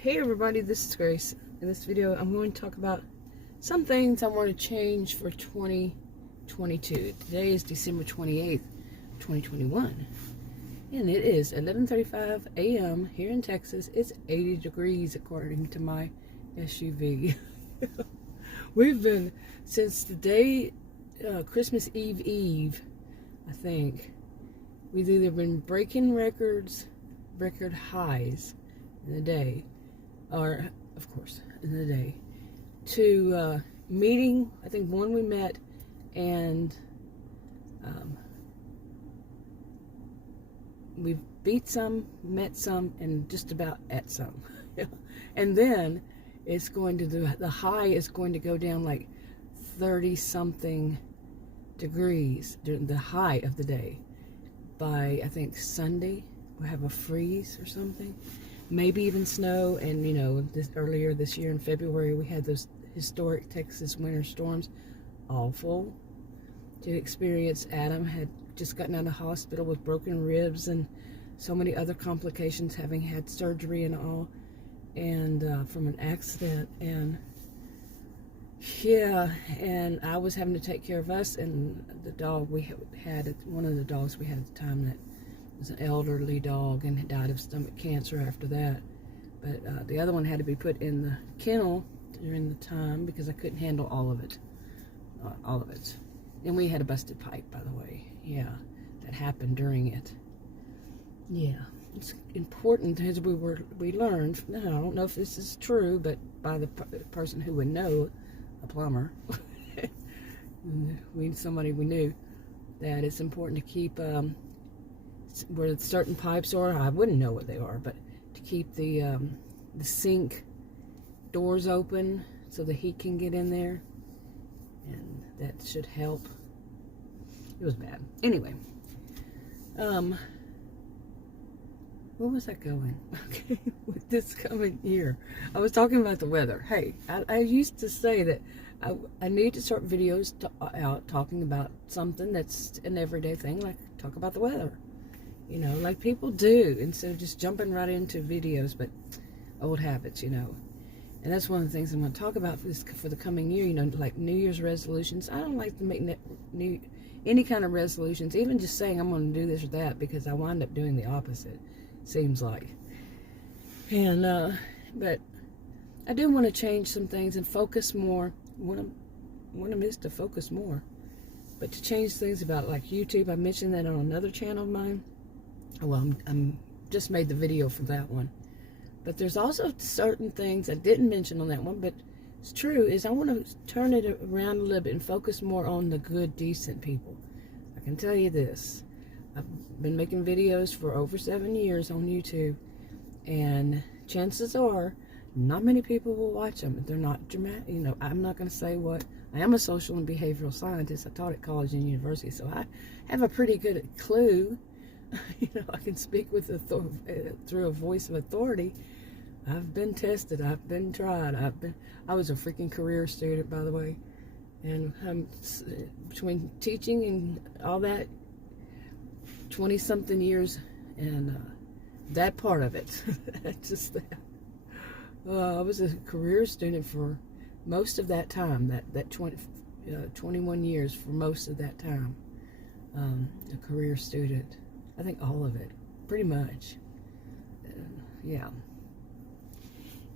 Hey everybody, this is Grace. In this video, I'm going to talk about some things I want to change for 2022. Today is December 28th, 2021. And it is 11:35 a.m. here in Texas. It's 80 degrees according to my SUV. We've been, since the day, Christmas Eve, I think, we've either been breaking record highs in the day, or of course in the day, to meeting. I think one we met, and we've beat some, met some, and just about at some. And then it's going to, the high is going to go down like 30 something degrees during the high of the day. By I think Sunday we'll have a freeze or something, maybe even snow. And you know, earlier this year in February we had those historic Texas winter storms. Awful to experience. Adam had just gotten out of hospital with broken ribs and so many other complications, having had surgery and all, and from an accident. And yeah, and I was having to take care of us and the dog we had. One of the dogs we had at the time that was an elderly dog and died of stomach cancer after that. But the other one had to be put in the kennel during the time because I couldn't handle all of it. And we had a busted pipe, by the way. Yeah, that happened during it. Yeah, it's important, as we learned. I don't know if this is true, but by the person who would know, a plumber, somebody we knew, that it's important to keep where certain pipes are. I wouldn't know what they are, but to keep the sink doors open so the heat can get in there, and that should help. It was bad. Anyway, where was I going? Okay, with this coming year, I was talking about the weather. Hey, I used to say that I need to start videos out talking about something that's an everyday thing, like talk about the weather, you know, like people do, instead of just jumping right into videos. But old habits, you know. And that's one of the things I'm going to talk about for the coming year, you know, like New Year's resolutions. I don't like to make any kind of resolutions, even just saying I'm going to do this or that, because I wind up doing the opposite, seems like. And but I do want to change some things and focus more. Want to focus more, but to change things about like YouTube. I mentioned that on another channel of mine. Well, I'm just made the video for that one. But there's also certain things I didn't mention on that one, but it's true, is I want to turn it around a little bit and focus more on the good, decent people. I can tell you this. I've been making videos for over 7 years on YouTube, and chances are not many people will watch them. They're not dramatic. You know, I'm not going to say what. I am a social and behavioral scientist. I taught at college and university, so I have a pretty good clue. You know, I can speak with through a voice of authority. I've been tested. I've been tried. I was a freaking career student, by the way. And between teaching and all that, 20-something years, and that part of it, just that. I was a career student for most of that time, that 21 years for most of that time. A career student. I think all of it, pretty much. Yeah.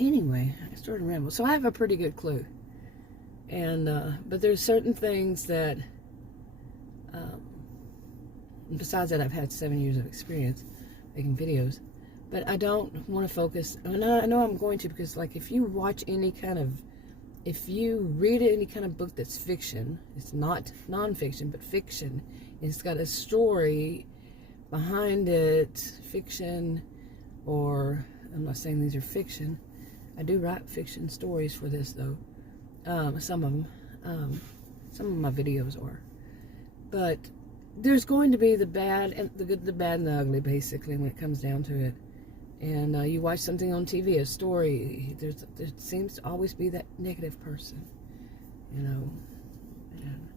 Anyway, I started rambling. So I have a pretty good clue. And, but there's certain things that, besides that, I've had 7 years of experience making videos, but I don't want to focus, and I know I'm going to, because like if you watch if you read any kind of book that's fiction, it's not nonfiction, but fiction, and it's got a story behind it, fiction, or, I'm not saying these are fiction. I do write fiction stories for this, though. Some of them. Some of my videos are. But there's going to be the bad and the good, the bad and the ugly, basically, when it comes down to it. And you watch something on TV, a story, there seems to always be that negative person, you know. And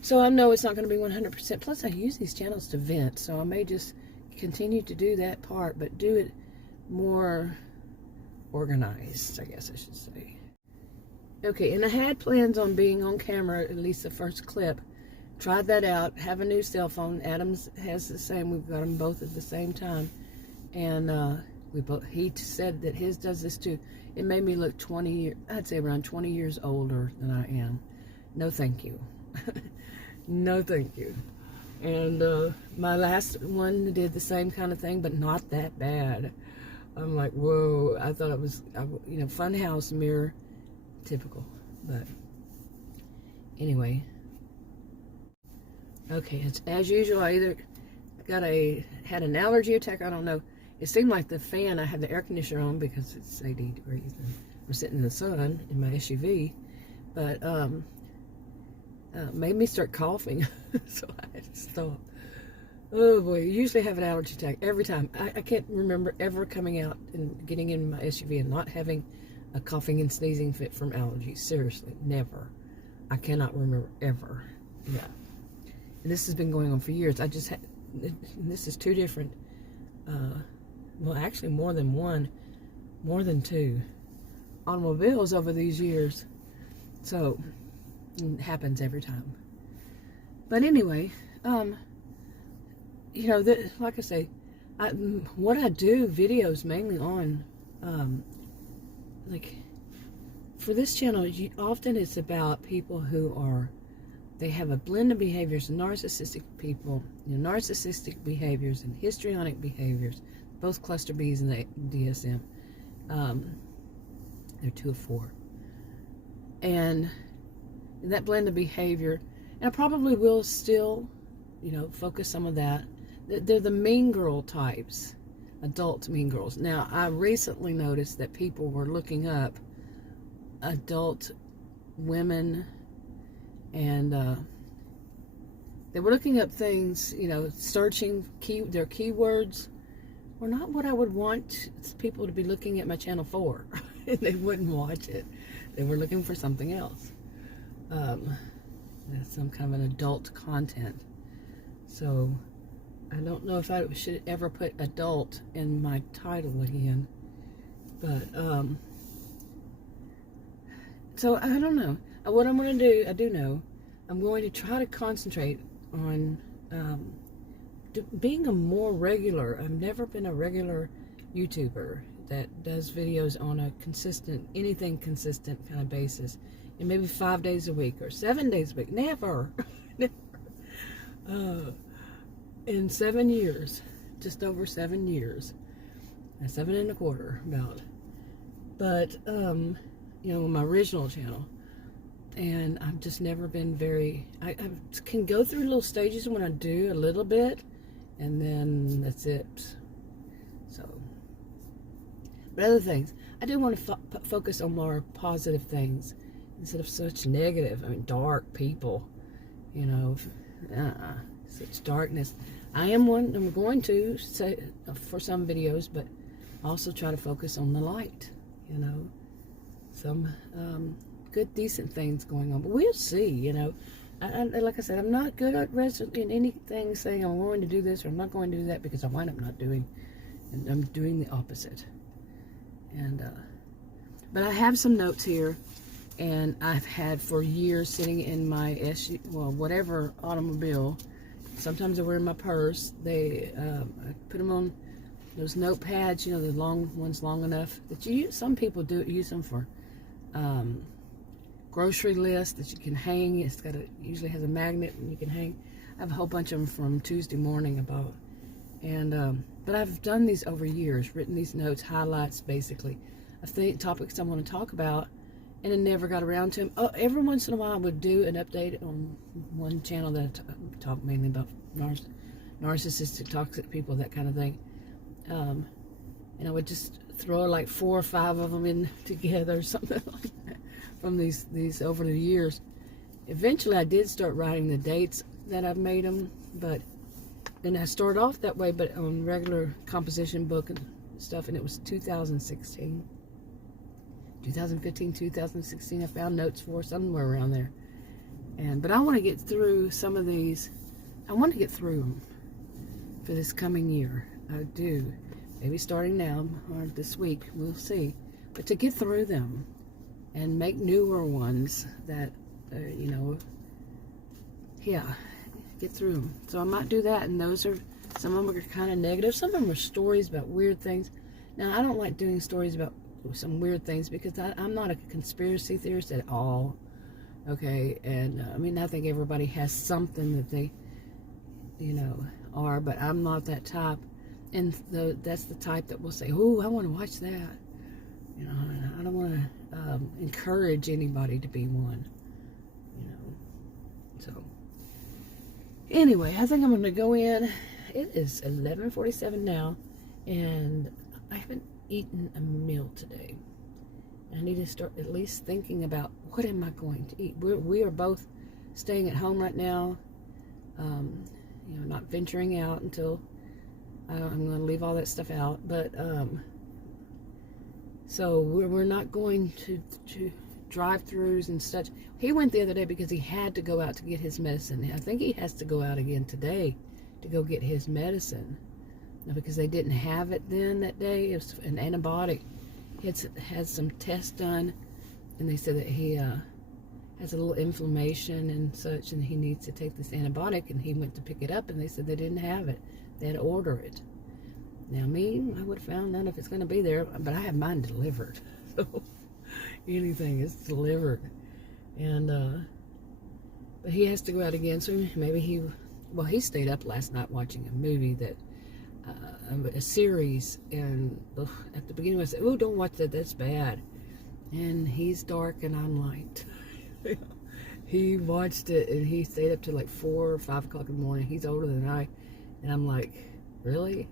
so I know it's not going to be 100%. Plus, I use these channels to vent, so I may just continue to do that part, but do it more organized, I guess I should say. Okay, and I had plans on being on camera, at least the first clip. Tried that out, have a new cell phone. Adams has the same, we've got them both at the same time. And he said that his does this too. It made me look 20 years, I'd say around 20 years older than I am. No thank you. No thank you. And my last one did the same kind of thing, but not that bad. I'm like, whoa, I thought it was, you know, Funhouse mirror, typical. But anyway. Okay, as usual, I either had an allergy attack, I don't know. It seemed like the fan, I had the air conditioner on because it's 80 degrees and I'm sitting in the sun in my SUV, but made me start coughing, so I had to stop. Oh boy, I usually have an allergy attack every time. I can't remember ever coming out and getting in my SUV and not having a coughing and sneezing fit from allergies. Seriously, never. I cannot remember ever. Yeah. And this has been going on for years. I just had, this is 2 different, well actually more than 1, more than 2 automobiles over these years. So, it happens every time. But anyway, you know, like I say, what I do videos mainly on, like, for this channel, often it's about people who are, they have a blend of behaviors, narcissistic people, you know, narcissistic behaviors and histrionic behaviors, both cluster Bs in the DSM. They're 2 of 4. And that blend of behavior, and I probably will still, you know, focus some of that. They're the mean girl types, adult mean girls. Now, I recently noticed that people were looking up adult women, and they were looking up things, you know, searching their keywords were not what I would want people to be looking at my channel for. They wouldn't watch it. They were looking for something else. Some kind of an adult content. So I don't know if I should ever put adult in my title again. But so I don't know. What I'm going to do, I do know, I'm going to try to concentrate on being a more regular. I've never been a regular YouTuber that does videos on a consistent, anything consistent kind of basis. And maybe 5 days a week or 7 days a week. Never. In 7 years, just over 7 years. 7 1/4 about. But, you know, my original channel. And I've just never been very, I can go through little stages when I do a little bit, and then that's it. So, but other things, I do want to focus on more positive things instead of such negative. I mean, dark people, you know, such darkness. I'm going to say for some videos, but also try to focus on the light, you know, some good, decent things going on. But we'll see, you know. Like I said, I'm not good at in anything saying I'm going to do this or I'm not going to do that, because I wind up not doing, and I'm doing the opposite. And but I have some notes here, and I've had for years sitting in my whatever automobile. Sometimes I wear in my purse. I put them on those notepads, you know, the long ones, long enough that you use. Some people use them for grocery list that you can hang. It's got usually has a magnet and you can hang. I have a whole bunch of them from Tuesday morning about, and but I've done these over years, written these notes, highlights basically of topics I want to talk about, and I never got around to them. Oh, every once in a while I would do an update on one channel that I talk mainly about narcissistic, toxic people, that kind of thing, and I would just throw like 4 or 5 of them in together, something like that, from these over the years. Eventually I did start writing the dates that I've made them, but then I started off that way, but on regular composition book and stuff, and it was 2016, 2015, 2016, I found notes for somewhere around there. But I want to get through some of these. I want to get through them for this coming year. I do. Maybe starting now or this week. We'll see. but to get through them and make newer ones that, you know, yeah, get through them. So I might do that, and those are, some of them are kind of negative. Some of them are stories about weird things. Now, I don't like doing stories about some weird things because I'm not a conspiracy theorist at all, okay? And, I mean, I think everybody has something that they, you know, are, but I'm not that type. And that's the type that will say, oh, I want to watch that. You know, I don't want to encourage anybody to be one, you know. So, anyway, I think I'm going to go in. It is 11:47 now, and I haven't eaten a meal today. I need to start at least thinking about what am I going to eat. We are both staying at home right now, you know, not venturing out until I'm going to leave all that stuff out. But so we're not going to drive-thrus and such. He went the other day because he had to go out to get his medicine. I think he has to go out again today to go get his medicine, because they didn't have it then that day. It was an antibiotic. He had some tests done, and they said that he has a little inflammation and such, and he needs to take this antibiotic. And he went to pick it up, and they said they didn't have it. They had to order it. Now, I would have found out if it's going to be there, but I have mine delivered. So anything is delivered. And but he has to go out again, so maybe he stayed up last night watching a movie that, a series, and at the beginning I said, oh, don't watch that, that's bad. And he's dark and I'm light. He watched it, and he stayed up till like 4 or 5 o'clock in the morning. He's older than I, and I'm like, really?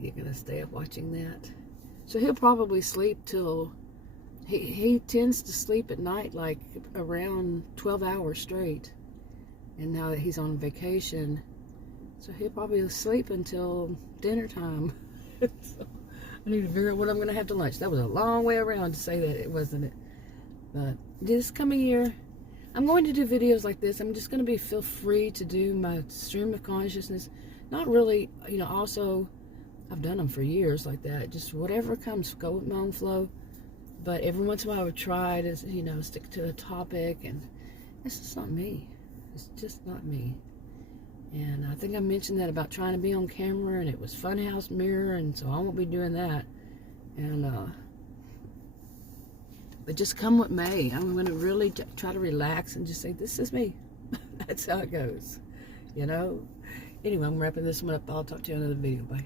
You're gonna stay up watching that? So he'll probably sleep till, he tends to sleep at night like around 12 hours straight. And now that he's on vacation, so he'll probably sleep until dinner time. So I need to figure out what I'm going to have to lunch. That was a long way around to say that, it wasn't it? But this coming year, I'm going to do videos like this. I'm just going to feel free to do my stream of consciousness. Not really, you know, also, I've done them for years like that. Just whatever comes, go with my own flow. But every once in a while I would try to, you know, stick to a topic, and it's just not me. It's just not me. And I think I mentioned that about trying to be on camera, and it was Funhouse Mirror, and so I won't be doing that. And but just come what may. I'm going to really try to relax and just say, this is me. That's how it goes, you know. Anyway, I'm wrapping this one up. I'll talk to you in another video. Bye.